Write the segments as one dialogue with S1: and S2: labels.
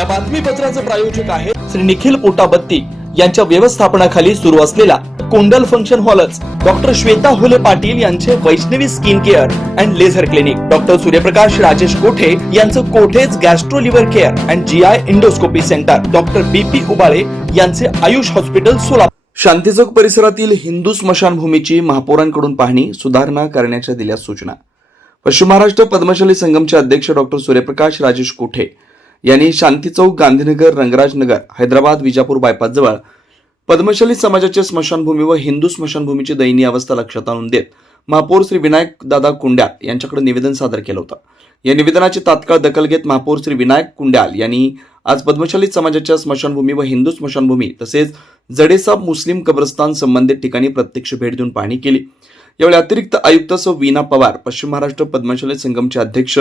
S1: या बातमीपत्राचे प्रायोजक आहे श्री निखिल पोटाबत्ती यांच्या व्यवस्थापनाखाली सुरू असलेला कोंडल फंक्शन हॉलच. डॉक्टर श्वेता हुले पाटील यांचे Vaishnavi skin care and laser clinic. Doctor Suryaprakash Rajesh Kothe यांचं Kothe's gastro liver care and G I endoscopy centre. Doctor B P Ubale यांचे आयुष हॉस्पिटल सोलापूर. शांतीचौक परिसरातील हिंदू स्मशानभूमीची महापौरांकडून पाहणी सुधारणा करण्याच्या दिल्या सूचना. पश्चिम महाराष्ट्र पद्मशाली संगमचे अध्यक्ष डॉक्टर सूर्यप्रकाश राजेश कोठे यांनी शांती चौक गांधीनगर रंगराज नगर हैदराबाद विजापूर बायपास जवळ पद्मशाली समाजाच्या स्मशानभूमी व हिंदू स्मशानभूमीची दयनीय अवस्था लक्षात आणून देत महापौर श्री विनायक दादा कुंड्याल यांच्याकडे निवेदन सादर केलं होतं. या निवेदनाची तात्काळ दखल घेत महापौर श्री विनायक कुंड्याल यांनी आज पद्मशाली समाजाच्या स्मशानभूमी व हिंदू स्मशानभूमी तसेच जडेसाब मुस्लिम कब्रस्तान संबंधित ठिकाणी प्रत्यक्ष भेट देऊन पाहणी केली. यावेळी अतिरिक्त आयुक्त सौ वीना पवार पश्चिम महाराष्ट्र पद्मशाली संगमचे अध्यक्ष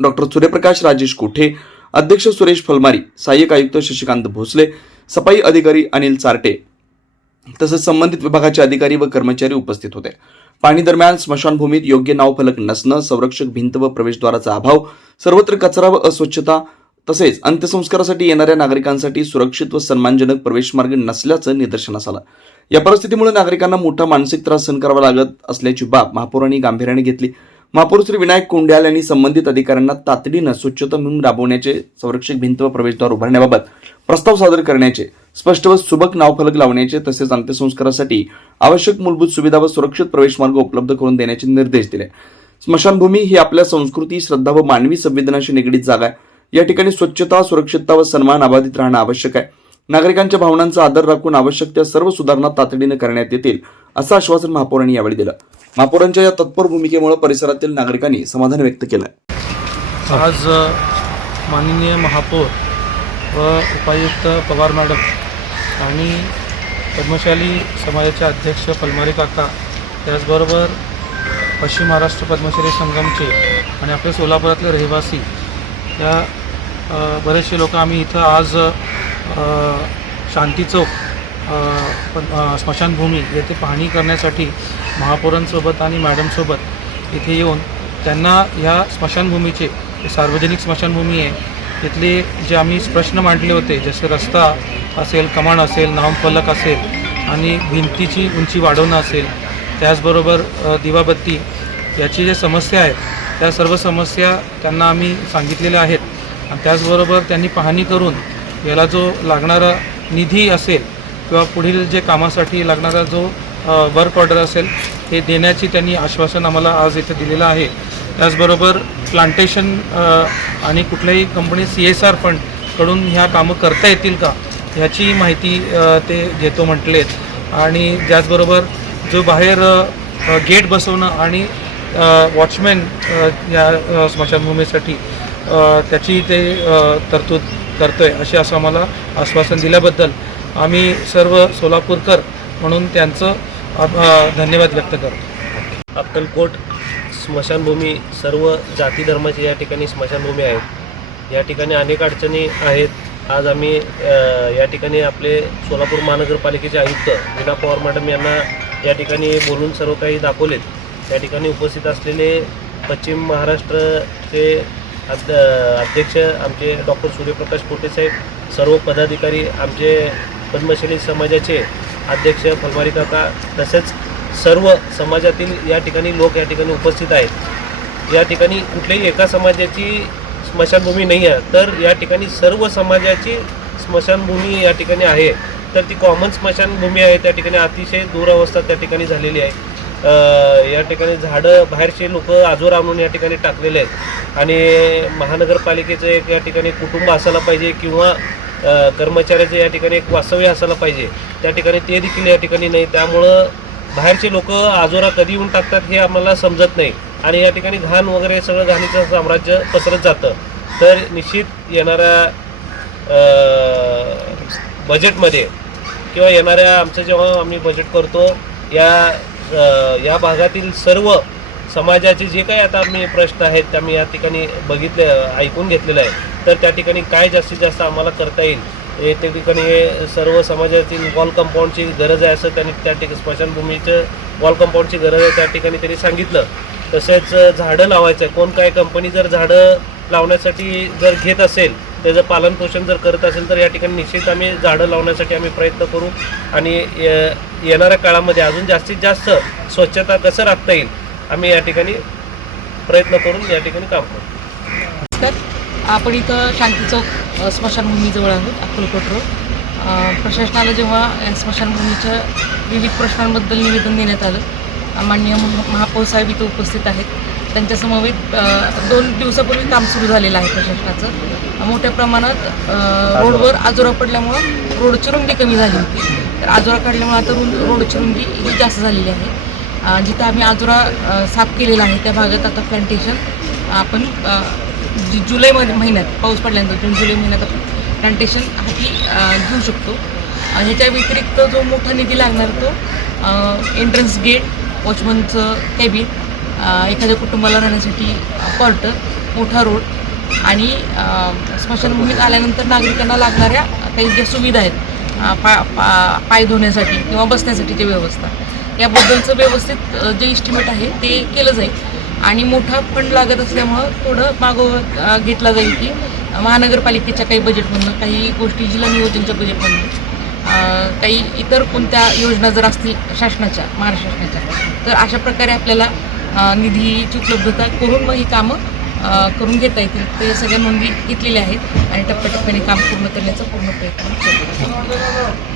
S1: डॉक्टर सूर्यप्रकाश राजेश कोठे अध्यक्ष सुरेश फलमारी सहाय्यक आयुक्त शशिकांत भोसले सफाई अधिकारी अनिल चारटे तसेच संबंधित विभागाचे अधिकारी व कर्मचारी उपस्थित होते. पाणी दरम्यान स्मशानभूमीत योग्य नावफलक नसणं संरक्षक भिंत व प्रवेशद्वाराचा अभाव सर्वत्र कचरा व अस्वच्छता तसेच अंत्यसंस्कारासाठी येणाऱ्या नागरिकांसाठी सुरक्षित व सन्मानजनक प्रवेशमार्ग नसल्याचं निदर्शनास आलं. या परिस्थितीमुळे नागरिकांना मोठा मानसिक त्रास सहन करावा लागत असल्याची बाब महापौरांनी गांभीर्याने घेतली. महापौर श्री विनायक कोंड्याल यांनी संबंधित अधिकाऱ्यांना तातडीनं स्वच्छता मोहीम राबवण्याचे संरक्षक भिंत व प्रवेशद्वार उभारण्याबाबत प्रस्ताव सादर करण्याचे स्पष्ट व सुबक नावफलक लावण्याचे तसेच अंत्यसंस्कारासाठी आवश्यक मूलभूत सुविधा व सुरक्षित प्रवेशमार्ग उपलब्ध करून देण्याचे निर्देश दिले. स्मशानभूमी ही आपल्या संस्कृती श्रद्धा व मानवी संवेदनाशी निगडीत जागा आहे. या ठिकाणी स्वच्छता सुरक्षितता व सन्मान अबाधित राहणं आवश्यक आहे. नागरिकांच्या भावनांचा आदर राखून आवश्यक त्या सर्व सुधारणा तातडीने करण्यात येतील. असं आश्वासन महापौरांनी यावेळी दिलं. महापौरांच्या या तत्पर भूमिकेमुळे परिसरातील नागरिकांनी समाधान व्यक्त केलं
S2: आज माननीय महापौर व उपायुक्त पवार मॅडम आणि पद्मशाली समाजाचे अध्यक्ष पलमारी काका त्याचबरोबर पश्चिम महाराष्ट्र पद्मशाली संगमचे आणि आपले सोलापुरातले रहिवासी या बरेचसे लोक आम्ही इथं आज शांती चौक स्मशानभूमी येथे पाहणी करण्यासाठी महापौरांसोबत आणि मॅडमसोबत इथे येऊन त्यांना ह्या स्मशानभूमीचे सार्वजनिक स्मशानभूमी आहे तिथले जे आम्ही प्रश्न मांडले होते जसे रस्ता असेल कमान असेल नामफलक असेल आणि भिंतीची उंची वाढवणं असेल त्याचबरोबर दिवाबत्ती याची जे समस्या आहेत त्या सर्व समस्या त्यांना आम्ही सांगितलेल्या आहेत. आणि त्याचबरोबर त्यांनी पाहणी करून याला जो लागणारा निधी असेल किंवा पुढील जे कामासाठी लागणारा जो वर्क ऑर्डर असेल हे देण्याची त्यांनी आश्वासन आम्हाला आज इथं दिलेलं आहे. त्याचबरोबर प्लांटेशन आणि कुठल्याही कंपनी सी एस आर फंडकडून ह्या कामं करता येतील का ह्याची माहिती ते घेतो म्हटलेत. आणि त्याचबरोबर जो बाहेर गेट बसवणं आणि वॉचमॅन या स्मशानभूमीसाठी त्याची ते तरतूद तरतूद करतोय असे असं आम्हाला आश्वासन दिल्याबद्दल आम्ही सर्व सोलापूरकर म्हणून त्यांचं धन्यवाद व्यक्त करतो.
S3: अक्कलकोट स्मशानभूमी सर्व जाती धर्माची या ठिकाणी स्मशानभूमी आहेत. या ठिकाणी अनेक अडचणी आहेत. आज आम्ही या ठिकाणी आपले सोलापूर महानगरपालिकेचे आयुक्त विना पवार मॅडम यांना या ठिकाणी बोलून सर्व काही दाखवलेत. या ठिकाणी उपस्थित असलेले पश्चिम महाराष्ट्रचे अध्यक्ष आमचे डॉक्टर सूर्यप्रकाश कोटे साहेब सर्व पदाधिकारी आमचे पद्मशाली समाजाचे अध्यक्ष फलवारी काका तसेच सर्व समाजातील या ठिकाणी लोक या ठिकाणी उपस्थित आहेत. या ठिकाणी कुठल्याही एका समाजाची स्मशानभूमी नाही आहे. तर या ठिकाणी सर्व समाजाची स्मशानभूमी या ठिकाणी आहे. तर ती कॉमन स्मशानभूमी आहे. त्या ठिकाणी अतिशय दुरावस्था त्या ठिकाणी झालेली आहे. या ठिकाणी झाडं बाहेरचे लोक आजोर आणून या ठिकाणी टाकलेले आहेत. आणि महानगरपालिकेचं एक या ठिकाणी कुटुंब असायला पाहिजे किंवा कर्मचाऱ्याचं या ठिकाणी एक वास्तव्य असायला पाहिजे. त्या ठिकाणी ते देखील या ठिकाणी नाही. त्यामुळं बाहेरचे लोक आजोरा कधी येऊन टाकतात हे आम्हाला समजत नाही. आणि या ठिकाणी घाण वगैरे सगळं घाणीचं साम्राज्य पसरत जातं. तर निश्चित येणाऱ्या बजेटमध्ये किंवा येणाऱ्या आमचं जेव्हा आम्ही बजेट करतो या या भागातील सर्व समाजाचे जे काही आता आम्ही प्रश्न आहेत त्या मी या ठिकाणी बघितले ऐकून घेतलेलं आहे तर त्या ठिकाणी काय जास्तीत जास्त आम्हाला करता येईल हे त्या ठिकाणी सर्व समाजातील वॉल कंपाऊंडची गरज आहे असं त्यांनी त्या ठिकाणी स्मशानभूमीचं वॉल कंपाऊंडची गरज आहे त्या ठिकाणी त्यांनी सांगितलं. तसेच झाडं लावायचं आहे. कोण काय कंपनी जर झाडं लावण्यासाठी जर घेत असेल त्याचं पालनपोषण जर करत असेल तर या ठिकाणी निश्चित आम्ही झाडं लावण्यासाठी आम्ही प्रयत्न करू. आणि येणाऱ्या काळामध्ये अजून जास्तीत जास्त स्वच्छता कसं राखता येईल आम्ही या ठिकाणी प्रयत्न करून या ठिकाणी काम करतो.
S4: तर आपण इथं शांती चौक स्मशानभूमीजवळ आहोत अक्कलकोट रोड. प्रशासनाला जेव्हा या स्मशानभूमीच्या विविध प्रश्नांबद्दल निवेदन देण्यात आलं माननीय महापौर साहेब इथं उपस्थित आहेत. त्यांच्या समवेत दोन दिवसापूर्वी काम सुरू झालेलं आहे प्रशासनाचं. मोठ्या प्रमाणात रोडवर आजोरा पडल्यामुळं रोडची रुंदी कमी झाली होती. तर आजोरा काढल्यामुळे आता रुंद रोडची रुंदी ही जास्त झालेली आहे. जिथं आम्ही आजोरा साफ केलेला आहे त्या भागात आता प्लांटेशन आपण जु जुलै महिन्यात पाऊस पडल्यानंतर जून जुलै महिन्यात आपण प्लांटेशन हाती घेऊ शकतो. ह्याच्या व्यतिरिक्त जो मोठा निधी लागणार तो एंट्रन्स गेट वॉचमनचं कॅबिन एखाद्या कुटुंबाला राहण्यासाठी क्वार्टर मोठा रोड आणि स्मशानभूमीत आल्यानंतर नागरिकांना लागणाऱ्या काही ज्या सुविधा आहेत पा पा पाय धुण्यासाठी किंवा बसण्यासाठीची व्यवस्था याबद्दलचं व्यवस्थित जे इस्टिमेट आहे ते केलं जाईल. आणि मोठा फंड लागत असल्यामुळं थोडं मागोवा घेतला जाईल की महानगरपालिकेच्या काही बजेटमधनं काही गोष्टी जिल्हा नियोजनच्या बजेटमधून काही इतर कोणत्या योजना जर असतील शासनाच्या महाराष्ट्र शासनाच्या तर अशा प्रकारे आपल्याला निधीची उपलब्धता करून मग ही कामं करून घेता येतील. ते सगळ्या नोंदी घेतलेल्या आहेत आणि टप्प्याटप्प्याने काम पूर्ण करण्याचा पूर्ण प्रयत्न करतो